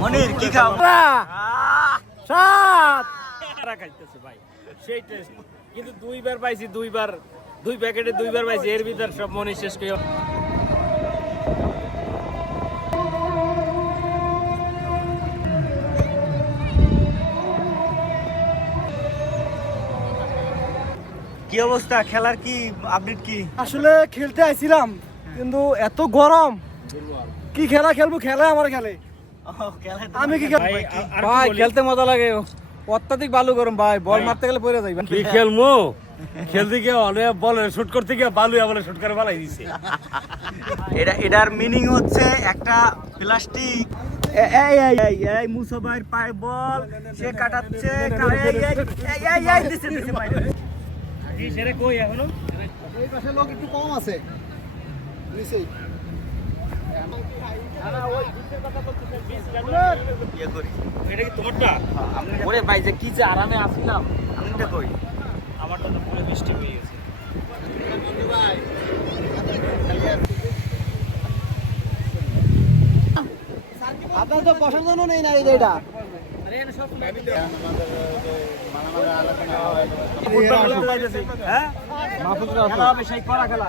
মনির কি খাও? সাত। তারা খাইতেছে ভাই সেই টেস্ট কিন্তু দুইবার পাইছি দুইবার দুই প্যাকেটে দুইবার পাইছি এর ভিতর সব মনে শেষ করে কি অবস্থা? খেলার কি আপডেট কি? আসলে খেলতে আইছিলাম। কিন্তু এত গরম। কি খেলা খেলব? খেলা আমার খেলে। আমি কি খেলব? ভাই, বলি? খেলতে মজা লাগে। অত্যাধিক ভালো গরম ভাই। বল মারতে গেলে পড়ে যাইবেন কি খেলমু? খেলতে গিয়ে অনেক বলে শুট করতে গিয়ে বালু বলে শুট করে বালাই দিছে। এটা এটার মিনিং হচ্ছে একটা প্লাস্টিক এই এই এই এই মুসাবাইর পায়ে বল সে কাটাচ্ছে এই এই এই এই দিছে দিছে বাইরে কি সেরে কই এখনও? এই পাশে লোক একটু কম আছে। নিচেই ইয়ে করি। এটা কি তোমারটা? ওরে ভাই যে কি যে আরামে আসলাম। আমিটা কই? আমারটা তো পুরো বৃষ্টি হয়ে গেছে। আপনার তো জন্য নেই না এটা খেলতে যাইতেছি হ্যাঁ। খেলা হবে সেই কড়া খেলা।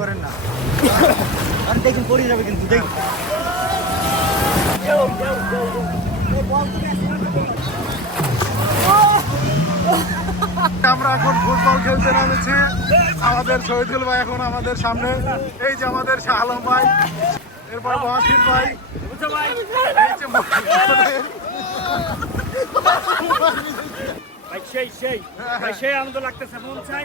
করেন না। আর দেখুন পড়ে যাবে কিন্তু দেখুন। আমরা এখন ফুটবল খেলতে নামেছি। আমাদের শহীদুল ভাই এখন আমাদের সামনে। এই যে আমাদের শাহ আলম ভাই এরপর মহাসিন ভাই। এই যে ভাই। সেই সেই। ভাই সেই আনন্দ লাগতেছে মন চাই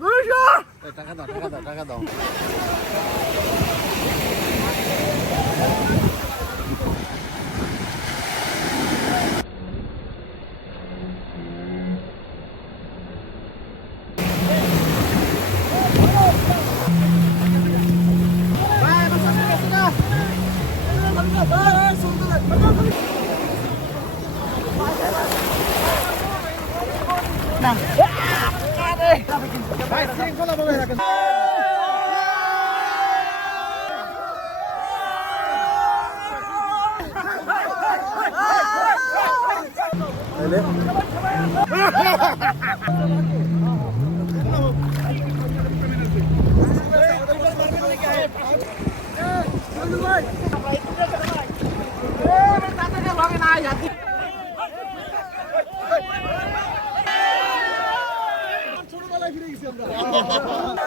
খাইয়া লাইতেছে দুইশো স্যার দুইশো দুইশো দুইশো দুইশো টাকা দাও টাকা দাও টাকা দাও ঢেউটু দেখা যায়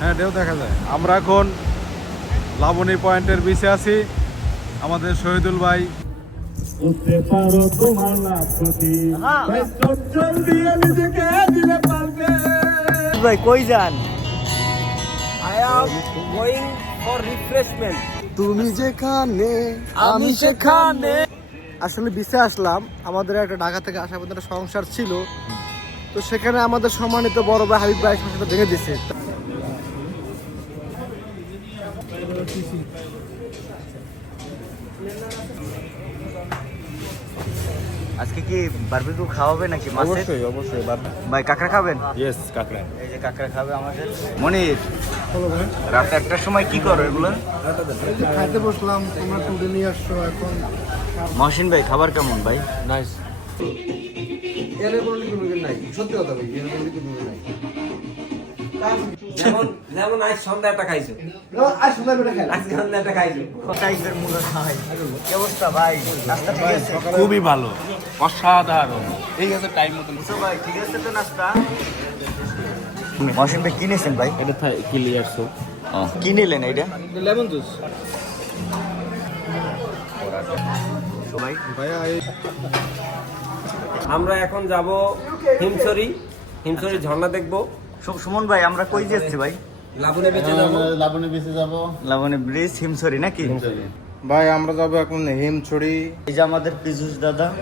হ্যাঁ ঢেউ দেখা যায় আমরা এখন লাবণী পয়েন্টের বিচে আছি আমাদের শহীদুল ভাই। ভাই কই যান? আই ফর রিফ্রেশমেন্ট তুমি যেখানে আমি সেখানে। আসলে বিচে আসলাম। আমাদের একটা ঢাকা থেকে আসা পর্যন্ত একটা সংসার ছিল। তো সেখানে আমাদের সম্মানিত বড় ভাই হাবিব ভাই সংসারটা ভেঙে দিছে আজকে কি বারবিকিউ খাওয়াবে নাকি মাছের? অবশ্যই অবশ্যই ভাই কাঁকড়া খাবেন? ইয়েস কাকড়া। এই যে কাঁকড়া খাবে আমাদের। মনির বলো ভাই রাত একটার সময় কি করো এগুলো? খাইতে বসলাম তোমরা টুডে নিয়ে আসছো এখন। মহসিন ভাই খাবার কেমন ভাই? নাইস এর কোনো লিকুইড নাই সত্যি কথা ভাই এর কোনো লিকুইড নাই। যেমন যেমন আজ সন্ধ্যাটা খাইছো। আজ সন্ধ্যা বেটা খাই আজ সন্ধ্যাটা খাইছো। টাইপের মূল্য খাই কি অবস্থা ভাই? নাস্তা ঠিক আছে? খুবই ভালো। অসাধারণ। এই গেছে টাইম মতন। ভাই ঠিক আছে তো নাস্তা? মহসিন ভাই কিনেছেন ভাই? এটা ক্লিয়ার সো ও। কি নিলেন এটা লেমন জুস ভাই ভাইয়া আমরা এখন যাব হিমছড়ি। হিমছড়ি ঝর্ণা দেখব। সু- সুমন ভাই আমরা কই যাচ্ছি ভাই? লাবণে বেঁচে যাব। লাবণী বেঁচে যাব। লাবণী ব্রিজ হিমসরি নাকি? ভাই আমরা যাব এখন হিমছড়ি। এই যে আমাদের পিজুস দাদা।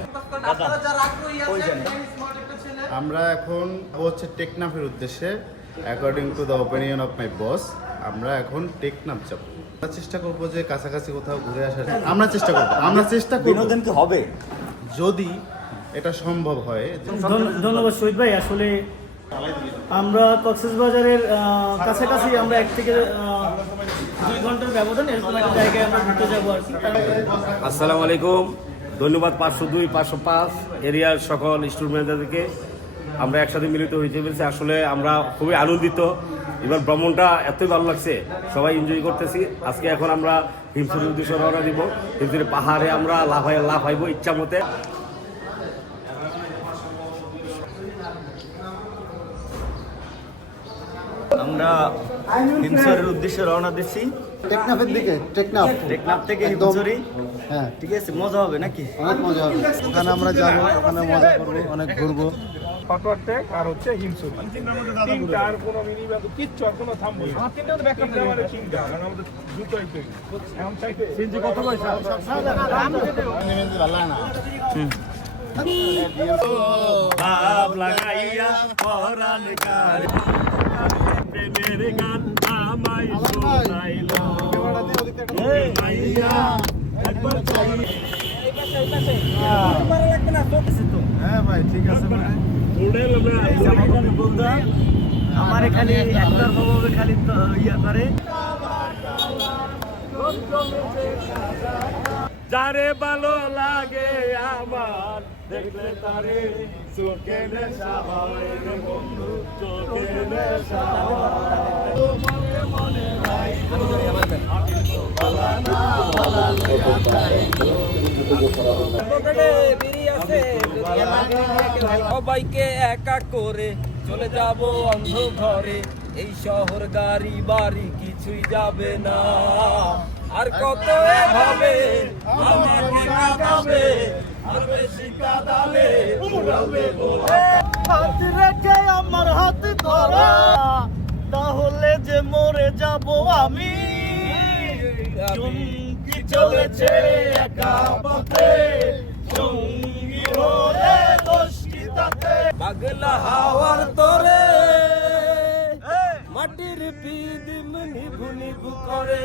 আমরা এখন হচ্ছে টেকনাফের উদ্দেশ্যে according to the opinion of my boss আমরা এখন টেকনাফ যাব। আমরা চেষ্টা করব যে কাছাকাছি কোথাও ঘুরে আসার আমরা চেষ্টা করব আমরা চেষ্টা করব। বিনোদন কি হবে? যদি এটা সম্ভব হয়। ধন্যবাদ শহীদ ভাই আসলে আমরা কক্সবাজারের কাছাকাছি আমরা এক থেকে দুই ঘণ্টার ব্যবধান এরকম একটা জায়গায় আমরা ঘুরতে যাব আর কি। আসসালামু আলাইকুম। ধন্যবাদ পাঁচশো দুই পাঁচশো পাঁচ এরিয়ার সকল স্টুডেন্টদেরকে আমরা একসাথে মিলিত হয়েছে বলছি আসলে আমরা খুবই আনন্দিত। এবার ভ্রমণটা এতই ভালো লাগছে সবাই এনজয় করতেছি। আজকে এখন আমরা হিমসুরির উদ্দেশ্যে রওনা দিব। হিমসুরি পাহাড়ে আমরা লাফাই লাফাইব ইচ্ছা মতে। আমরা হিমসরের উদ্দেশ্যে রওনা দিচ্ছি। টেকনাফের দিকে টেকনাফ। টেকনাফ থেকে হিমসরি হ্যাঁ। ঠিক আছে মজা হবে নাকি? অনেক মজা হবে। ওখানে আমরা যাব ওখানে মজা করব অনেক ঘুরবো। ট্যাগ আর হচ্ছে হিমছড়ি তিনটা আর কোনো মিনি ব্যাগ কিচ্ছু আর কোনো থামবো না তিনটা মানে তিনটা কারণ আমাদের দুটোই তৈরি এখন চাইতে সিনজি কত পয়সা? ভাব লাগাইয়া পরাণ গান প্রেমের গান আমায় শোনাইল। একবার চাই হ্যাঁ। ভাই ঠিক আছে আমার খালি একটার ভাবে খালি তো ইয়া করে। যারে ভালো লাগে আমার দেখলে তারে চোখে নেশা হয় রে বন্ধু চোখে নেশা সবাইকে একা করে চলে যাব অন্ধ ঘরে এই শহর গাড়ি বাড়ি কিছুই যাবে না। আর কত ভাবে আমাকে কাঁদাবে? হাত রেখে আমার হাত ধরা তাহলে যে মরে যাব আমি। চুমকি চলেছে একা পথে সঙ্গী হলে দোষ কি তাতে? পাগলা হাওয়ার তোরে মাটির পিদিম নিভু নিভু করে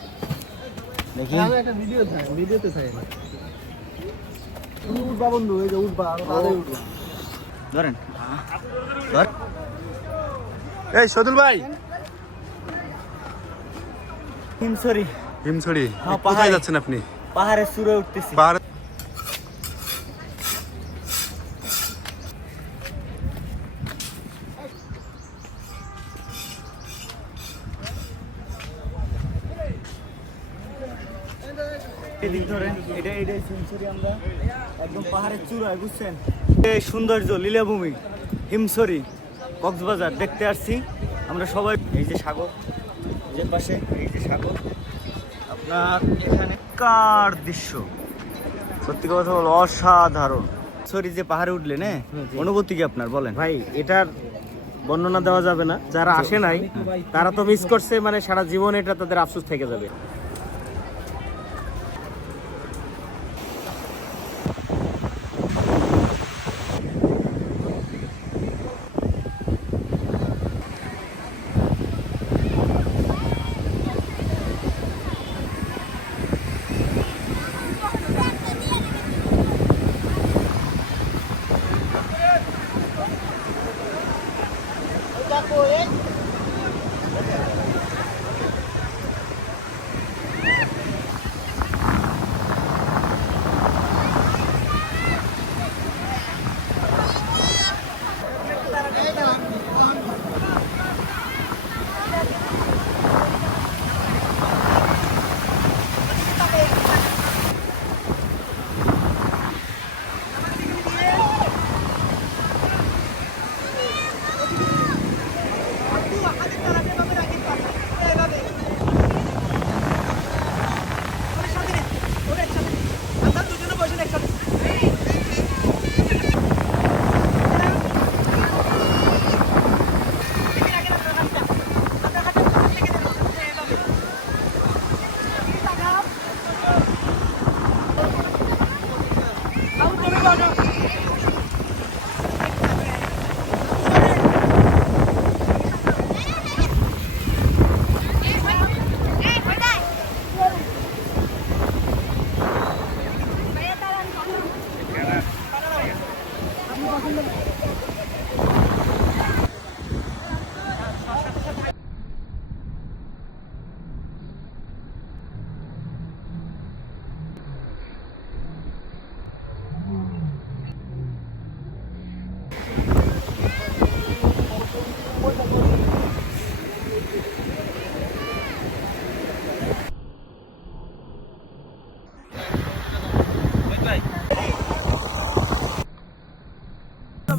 দেখি একটা ভিডিও চাই ভিডিওতে চাই না তুমি উঠবা বন্ধু এই যে উঠবা আরও তাড়াতাড়ি উঠবা। ধরেন। ধর। এই সদুল ভাই। হিমসরি হিমছড়ি। হ্যাঁ, কোথায় পাহাড়ে। যাচ্ছেন আপনি? পাহাড়ে সুরে উঠতেছি। পাহাড় এদিক ধরেন এটা এটা হিমসরি আমরা একদম পাহাড়ের চূড়ায় বুঝছেন? এই সৌন্দর্য লীলাভূমি হিমসরি কক্সবাজার দেখতে আসছি। আমরা সবাই এই যে সাগর যে পাশে এই যে সাগর। আপনার এখানে কার দৃশ্য? সত্যি কথা বলো অসাধারণ। সরি যে পাহাড়ে উঠলেন হ্যাঁ? অনুভূতি কি আপনার বলেন। ভাই এটার বর্ণনা দেওয়া যাবে না। যারা আসে নাই তারা তো মিস করছে মানে সারা জীবন এটা তাদের আফসোস থেকে যাবে।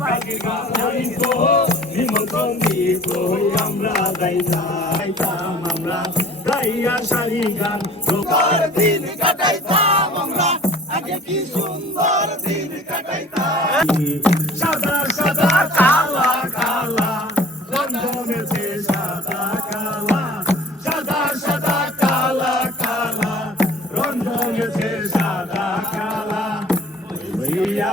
পাখি গাইব নিমন্ত্রণ দিব আমরা গাইতাম আমরা গাইয়া শাড়ি গান সুন্দর দিন কাটাইতাম আমরা আগে কি সুন্দর দিন কাটাইতাম সাদা সাদা কালা কালা রঞ্জনেছে সাদা কালা সাদা সাদা কালা কালা রঞ্জনেছে সাদা কালা হইয়া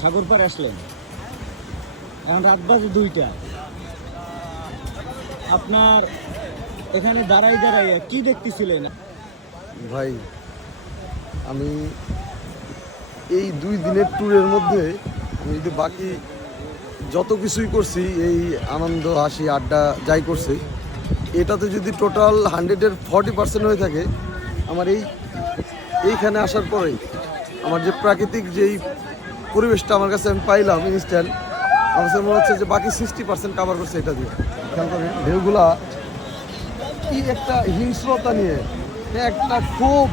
ঠাকুর পাড়ে আসলেন। এখন রাত বাজে দুইটা। আপনার এখানে দাঁড়াই দাঁড়াই কি দেখতেছিলেন? ভাই, আমি এই দুই দিনের ট্যুরের মধ্যে আমি যদি বাকি যত কিছুই করছি, এই আনন্দ, হাসি, আড্ডা যাই করছি, এটাতে যদি টোটাল হান্ড্রেডের ফর্টি পার্সেন্ট হয়ে থাকে, আমার এই, এইখানে আসার পরেই আমার যে প্রাকৃতিক যেই পরিবেশটা আমার কাছে আমি পাইলাম ইনস্ট্যান্ট আমার কাছে মনে হচ্ছে যে বাকি সিক্সটি পার্সেন্ট কাভার করছে এটা দিয়ে। খেয়াল করেন ঢেউগুলা কি একটা হিংস্রতা নিয়ে, একটা খুব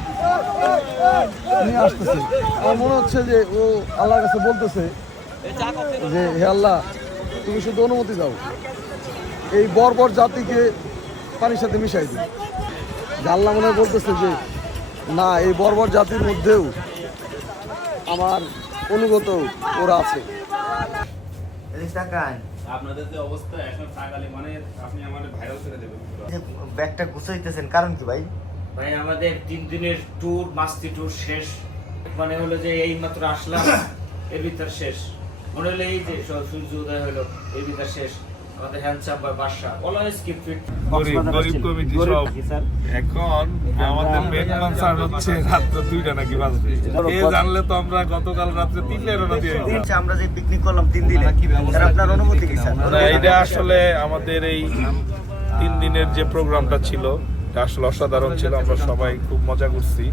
নিয়ে আসতেছে। আমার মনে হচ্ছে যে ও আল্লাহর কাছে বলতেছে যে, হে আল্লাহ, তুমি শুধু অনুমতি দাও। এই বর্বর জাতিকে পানির সাথে মিশাই দিই আল্লাহ মনে হয় বলতেছে যে, না, এই বর্বর জাতির মধ্যেও আমার অনুগত ওরা আছে। আপনাদের যে অবস্থা এখন তাকালে মানে আপনি আমাদের ভাইরাল করে দেবেন। ব্যাগটা গুছাইতেছেন কারণ কি ভাই? ভাই আমাদের তিন দিনের ট্যুর মাস্তি ট্যুর শেষ। মানে হলো যে এই মাত্র আসলাম এর ভিতর শেষ। মনে হলো এই যে সূর্য উদয় হলো এর ভিতর শেষ। আমাদের হ্যান্ডসাম বা বাসা অলওয়েজ কিপ ফিট গরিব গরিব কমিটি সব। এখন আমাদের মেন কনসার্ন হচ্ছে রাত্র দুইটা নাকি বাজবে এ জানলে তো আমরা গতকাল রাত্রে তিনটে রওনা দিয়ে দিতাম। আমরা যে পিকনিক করলাম তিন দিনে। স্যার আপনার অনুমতি কি স্যার? না, এটা আসলে আমাদের এই তিন দিনের যে প্রোগ্রামটা ছিল আসলে অসাধারণ ছিল। আমরা সবাই খুব মজা করছি।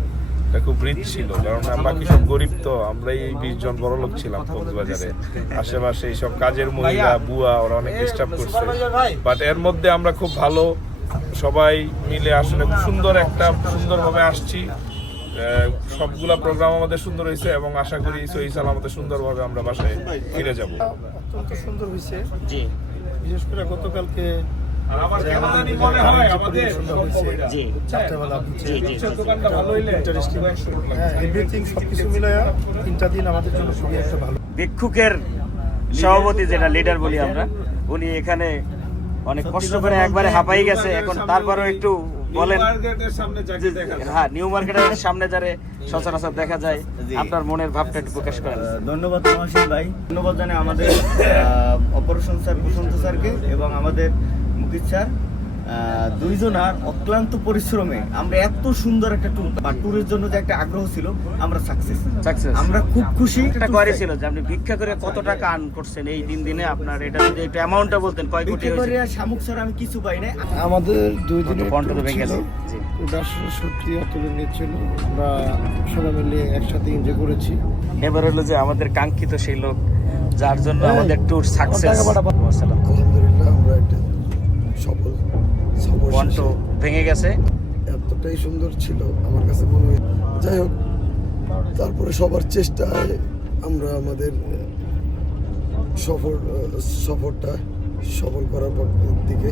এটা খুব রিচ ছিল কারণ বাকি সব গরিব তো আমরা এই বিশ জন বড় লোক ছিলাম কক্সবাজারে। আশেপাশে এইসব কাজের মহিলা বুয়া ওরা অনেক ডিস্টার্ব করছে। বাট এর মধ্যে আমরা খুব ভালো সবাই মিলে আসলে খুব সুন্দর একটা সুন্দরভাবে আসছি। সবগুলা প্রোগ্রাম আমাদের সুন্দর হয়েছে এবং আশা করি সহি সালামতে সুন্দরভাবে আমরা বাসায় ফিরে যাব। অত্যন্ত সুন্দর হয়েছে। জি। বিশেষ করে গতকালকে মনে হয়. হ্যাঁ এভরিথিং সবকিছু মিলায়া তিনটা দিন আমাদের জন্য খুবই একটা ভালো। ভিক্ষুকের সভাপতি যেটা লিডার বলি আমরা উনি এখানে অনেক কষ্ট করে একবারে হাঁপাই গেছে। এখন তারপরও একটু বলেন। মার্কেটের সামনে যাকে দেখা যায়। হ্যাঁ নিউ মার্কেটের সামনে যারে সচরাচর দেখা যায় আপনার মনের ভাবটা একটু প্রকাশ করেন। ধন্যবাদ মহাশিন ভাই। ধন্যবাদ জানাই আমাদের অপারেশন স্যার প্রশান্ত স্যারকে এবং আমাদের মুকিত স্যার দুইজনার অক্লান্ত পরিশ্রমে আমরা এত সুন্দর একটা ট্যুর বা ট্যুরের জন্য যে একটা আগ্রহ ছিল আমরা সাকসেস Success. আমরা খুব খুশি। একটা কোয়ারি ছিল যে আপনি ভিক্ষা করে কত টাকা আর্ন করছেন এই তিন দিনে? আপনার এটা যদি একটু অ্যামাউন্টটা বলতেন কয় কোটি হয়েছে? শামুক স্যার আমি কিছু পাই না আমাদের দুই দিনের ছিল। গেছে জি। ওটা সত্যি অতুলনীয় ছিল। আমরা সবাই মিলে একসাথে এনজয় করেছি। এবার হলো যে আমাদের কাঙ্ক্ষিত সেই লোক যার জন্য আমাদের ট্যুর সাকসেস ভেঙে গেছে। এতটাই সুন্দর ছিল আমার কাছে মনে হয়। যাই হোক তারপরে সবার চেষ্টায় আমরা আমাদের সফর সফরটা সফল করার দিকে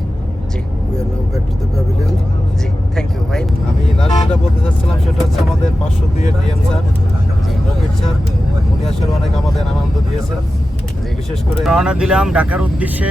জি। We are now back to the pavilion G thank you ভাই। আমি লাস্ট যেটা বলতে চাচ্ছিলাম সেটা হচ্ছে আমাদের পাঁচশো দুইয়ের ডিএম স্যার স্যার উনি আসলে অনেক আমাদের আনন্দ দিয়েছেন। বিশেষ করে রওনা দিলাম ঢাকার উদ্দেশ্যে।